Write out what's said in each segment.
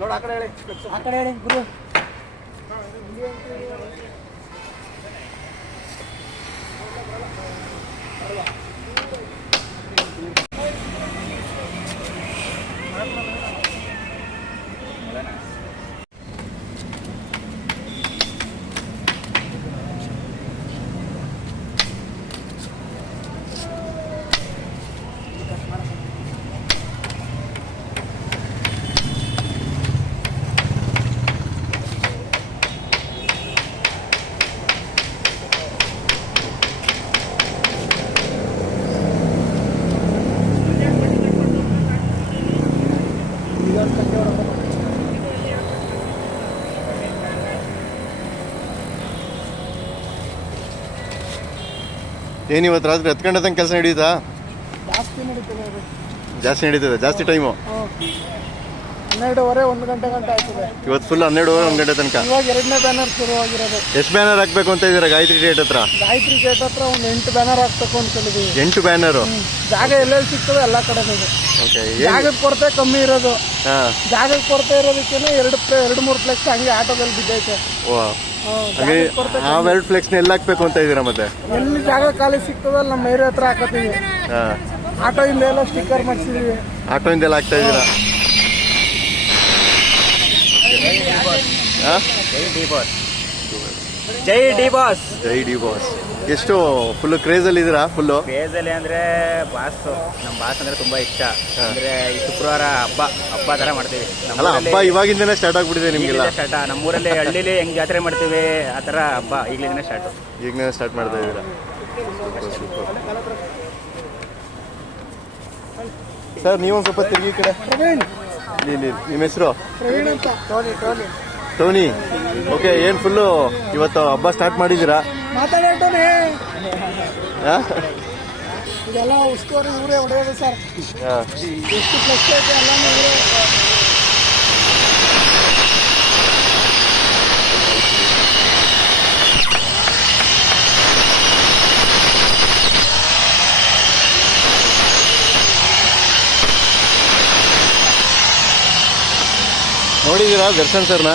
ನೋಡಿ ಆ ಕಡೆ ಹೇಳಿ ಗುರು. ಏನಿವತ್ತು ರಾತ್ರಿ 10 ಗಂಟೆ ತನಕ ಕೆಲಸ ನಡೀತಾ? ಜಾಸ್ತಿ ನಡೀತದೆ. ಜಾಸ್ತಿ ಟೈಮು 12:30 1 ಗಂಟೆ ಆಯ್ತದೆ. ಇವತ್ತು ಫುಲ್ 12:30 1 ಗಂಟೆ ತನಕ. ಇವಾಗ 2ನೇ ಬ್ಯಾನರ್ ಶುರುವಾಗಿರೋದು. ಎಷ್ಟು ಬ್ಯಾನರ್ ಹಾಕ್ಬೇಕು ಅಂತ ಇದ್ದೀರಾ ಗಾಯತ್ರಿ ಗೇಟ್ ಹತ್ರ? ಗಾಯತ್ರಿ ಗೇಟ್ ಹತ್ರ ಒಂದು 8 ಬ್ಯಾನರ್ ಹಾಕ್ಬೇಕು ಅನ್ಕೊಂಡಿದ್ದೀವಿ. 8 ಬ್ಯಾನರು? ಜಾಗ ಎಲ್ಲೆಲ್ಲಿ ಸಿಗ್ತದೆ ಎಲ್ಲ ಕಡೆ ಇದೆ. ಓಕೆ. ಜಾಗದ ಕೊರತೆ ಕಮ್ಮಿ ಇರೋದು. ಜಾಗದ ಕೊರತೆ ಇರೋದಕ್ಕೇನೆ 2-3 ಫ್ಲೆಕ್ಸ್ ಹಂಗೆ ಆಟೋದಲ್ಲಿ ಬಿದ್ದೈತೆ. ಆ 2 ಫ್ಲೆಕ್ಸ್ನ ಎಲ್ಲಿ ಹಾಕ್ಬೇಕು ಅಂತ ಇದ್ದೀರಾ ಮತ್ತೆ? ಎಲ್ಲಿ ಜಾಗ ಖಾಲಿ ಸಿಗ್ತದಲ್ಲ ನಮ್ಮ ಏರಿಯಾ ಹತ್ರ ಹಾಕತ್ತೀವಿ. ಆಟೋ ಇಂದ ಎಲ್ಲ ಸ್ಟಿಕ್ಕರ್ ಮಾಡಿಸಿದೀವಿ. ಆಟೋ ಇಂದೆಲ್ಲ ಹಾಕ್ತಾ ಇದ್ದೀರಾ? ಜೈ ಡಿ ಬಾಸ್. ಜೈ ಡಿ ಬಾಸ್. ಎಷ್ಟು ಫುಲ್ ಕ್ರೇಜ್ ಅಲ್ಲಿ ಇದ್ದೀರಾ? ಫುಲ್ಲು ಕ್ರೇಜ್ ಅಲ್ಲಿ ಅಂದ್ರೆ ಬಾಸ್, ನಮ್ಮ ಬಾಸ್ ಅಂದ್ರೆ ತುಂಬಾ ಇಷ್ಟ. ಅಂದ್ರೆ ಈ ಶುಕ್ರವಾರ ಹಬ್ಬ ತರ ಮಾಡ್ತೀವಿ. ಅಲ್ಲ, ಹಬ್ಬ ಇವಾಗಿಂದನೇ ಸ್ಟಾರ್ಟ್ ಆಗ್ಬಿಟ್ಟಿದೆ ನಿಮ್ಗೆಲ್ಲ? ಸ್ಟಾರ್ಟ್. ನಮ್ಮೂರಲ್ಲಿ ಹಳ್ಳಿಲಿ ಹೆಂಗ್ ಜಾತ್ರೆ ಮಾಡ್ತೀವಿ ಆ ತರ ಹಬ್ಬ ಈಗಲಿಂದನೇ ಸ್ಟಾರ್ಟ್. ಈಗನೇ ಸ್ಟಾರ್ಟ್ ಮಾಡ್ತಾ ಇದ್ದೀರಾ? ಸರ್ ನೀವೊಂದು ಸ್ವಲ್ಪ ತಿರುಗಿ ಕಡೆ. ನಿಮ್ಮ ಹೆಸರು? ಟೋನಿ. ಓಕೆ. ಏನು ಫುಲ್ಲು ಇವತ್ತು ಹಬ್ಬ ಸ್ಟಾರ್ಟ್ ಮಾಡಿದ್ದೀರಾ? ಇದೆಲ್ಲ ಉಸ್ತುವಾರಿ ಊರೇ ಹೊಡೆಯೋದು ಸರ್. ಎಷ್ಟು ಫ್ಲೆಕ್ಸ್ ಐತೆ ಎಲ್ಲಾನು ಊರೇ. ನೋಡಿದ್ದೀರಾ ದರ್ಶನ್ ಸರ್ನ?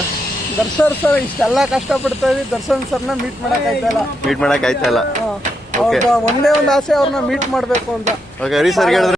ದರ್ಶನ್ ಸರ್ ಇಷ್ಟೆಲ್ಲ ಕಷ್ಟಪಡ್ತಾ ಇದ್ವಿ, ದರ್ಶನ್ ಸರ್ನ ಮೀಟ್ ಮಾಡಕ್ ಆಯ್ತಾ ಇಲ್ಲ. ಒಂದೇ ಒಂದು ಆಸೆ ಅವ್ರನ್ನ ಮೀಟ್ ಮಾಡ್ಬೇಕು ಅಂತ. ಹರಿ ಸರ್ ಹೇಳಿದ್ರೆ